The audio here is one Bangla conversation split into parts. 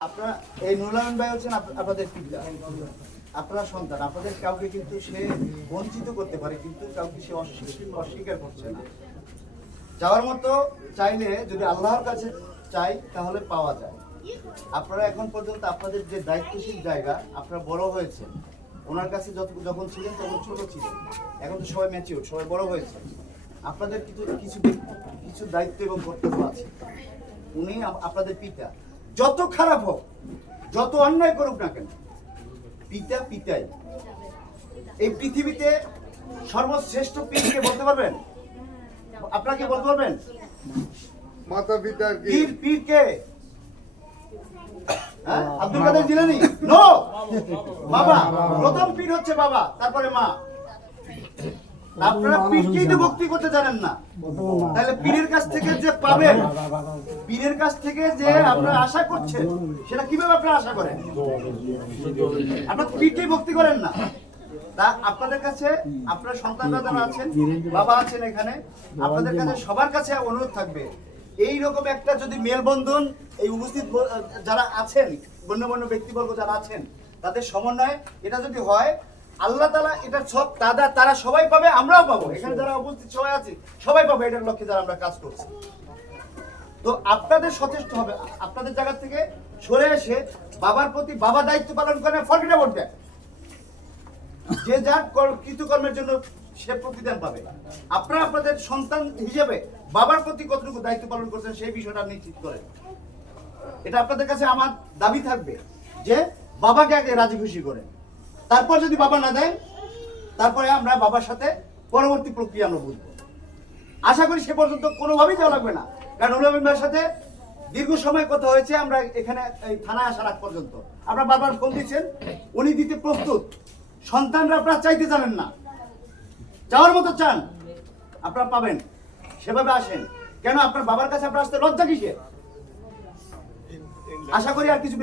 আপনারা, এই নুরুল ভাই হচ্ছেন আপনাদের পিতা। আপনার সন্তান। আপনাদের কাউকে কিন্তু সে বঞ্চিত করতে পারে, কিন্তু কাউকে সে অস্বী- অস্বীকার করছে না। যাওয়ার মতো চাইলে যদি আল্লাহর কাছে চাই, তাহলে পাওয়া যায়। আপনারা এখন পর্যন্ত আপনাদের যে দায়িত্বশীল জায়গা, আপনারা বড় হয়েছেন। ওনার কাছে যত- যখন ছিলেন, তখন ছোট ছিলেন। এখন তো সবাই ম্যাচিউর সবাই বড় হয়েছে। আপনাদের কিছু কিছু কিছু দায়িত্ব এবং কর্তব্য আছে। উনি আপনাদের পিতা। যত খারাপ হোক যত অন্যায় করুক না কেন পিতা পিতাই। এই পৃথিবীতে সর্বশ্রেষ্ঠ পীরকে বলতে পারবেন? আপনাকে বলতে পারবেন? মাতা পিতার পীর পীর কে? হ্যাঁ? আব্দুল কাদের জিলানি? নো বাবা প্রথম পীর হচ্ছে বাবা তারপরে মা। আপনারা পীরকেই তো ভক্তি করতে জানেন না। তাহলে পীরের কাছ থেকে যে পাবেন পীরের কাছ থেকে যে আপনারা আশা করছেন সেটা কীভাবে আপনারা আশা করেন? আপনারা পীরকেই ভক্তি করেন না। তা আপনাদের কাছে আপনার সন্তানরা যারা আছেন বাবা আছেন এখানে আপনাদের কাছে সবার কাছে অনুরোধ থাকবে এই রকম একটা যদি মেলবন্ধন এই উপস্থিত যারা আছেন গণ্যমান্য ব্যক্তিবর্গ যারা আছেন তাদের সমন্বয়ে এটা যদি হয় আল্লাহ তালা এটা সব তারা তারা সবাই পাবে, আমরাও পাবো। এখানে যারা উপস্থিত সবাই আছে, সবাই পাবে এটার লক্ষ্যে যারা আমরা কাজ করছি। তো আপনাদের সচেষ্ট হবে। আপনাদের জায়গা থেকে সরে এসে বাবার প্রতি বাবা দায়িত্ব পালন করে ফরকিটা ভোট দেয় যে যার কর- কৃতকর্মের জন্য সে প্রতিদান পাবে। আপনারা আপনাদের সন্তান হিসেবে বাবার প্রতি কতটুকু দায়িত্ব পালন করছেন সেই বিষয়টা নিশ্চিত করেন। এটা আপনাদের কাছে আমার দাবি থাকবে যে বাবাকে আগে রাজি খুশি করেন। তারপর যদি বাবা না দেয়, তারপরে আমরা বাবার সাথে পরবর্তী প্রক্রিয়া আমরা আশা করি সে পর্যন্ত কোনোভাবেই যাওয়া লাগবে না। কারণ নুরুল আমিন ভাইয়ের সাথে দীর্ঘ সময় কথা হয়েছে, আমরা এখানে, এই থানায় আসার আগ পর্যন্ত। আপনারা বারবার ফোন দিচ্ছেন, উনি দিতে প্রস্তুত। সন্তানরা আপনারা চাইতে জানেন না। যাওয়ার মতো চান, আপনারা পাবেন। সেভাবে আসেন। কেন আপনার বাবার কাছে আপনার আসতে লজ্জা কিসের? আশা করি আর কিছু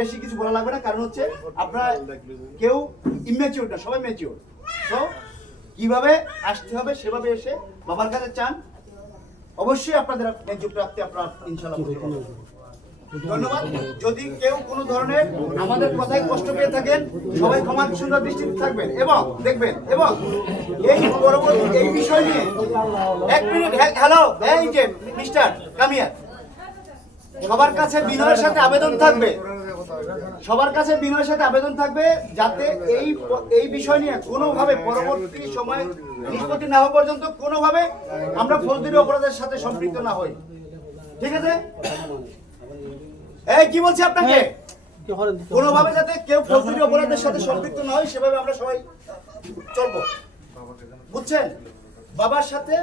বেশি কিছু বলা লাগবে না, কারণ হচ্ছে আপনারা কেউ ইমেচিউর না, সবাই ম্যাচিউর তো কীভাবে আসতে হবে সেভাবে এসে বাবার কাছে চান। অবশ্যই আপনাদের ন্যায্য প্রাপ্তি আপনারা ইনশাল্লাহ ধন্যবাদ। যদি কেউ কোনো ধরনের আমাদের কথায় কষ্ট পেয়ে থাকেন, সবাই ক্ষমা সুন্দর দৃষ্টিতে থাকবেন এবং দেখবেন, এবং এই পরবর্তী এই বিষয় নিয়ে এক মিনিট হ্যালো, এই যে মিস্টার কামিয়ার সবার কাছে বিনয়ের সাথে আবেদন থাকবে। সবার কাছে বিনয়ের সাথে আবেদন থাকবে যাতে এই এই বিষয় নিয়ে কোনোভাবে পরবর্তী সময় নিষ্পত্তি না হওয়া পর্যন্ত কোনোভাবে আমরা ফৌজদারি অপরাধের সাথে সম্পৃক্ত না হই। ঠিক আছে? এই কি বলছি আপনাকে? কোনোভাবে যাতে কেউ ফৌজদারি অপরাধের সাথে সম্পৃক্ত না হয় সেভাবে আমরা সবাই চলবো। বুঝছেন? বাবার সাথে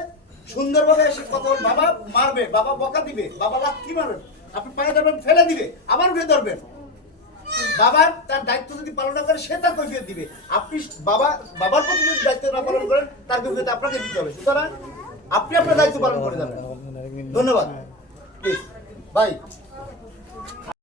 সুন্দরভাবে এসে কথা বল- বাবা মারবে বাবা বকা দিবে বাবা লাথি মারবে। আপনি পায়ে ধরবেন, ফেলে দিবে, আবার উঠে ধরবেন। বাবার তার দায়িত্ব যদি পালন না করে, সে তার কৈফিয়ত দিবে। আপনি বাবা, বাবার প্রতি যদি দায়িত্ব না পালন করেন, তার কৈফিয়ত আপনাকে দিতে হবে। সুতরাং আপনি আপনার দায়িত্ব পালন করে যাবেন। ধন্যবাদ। Please by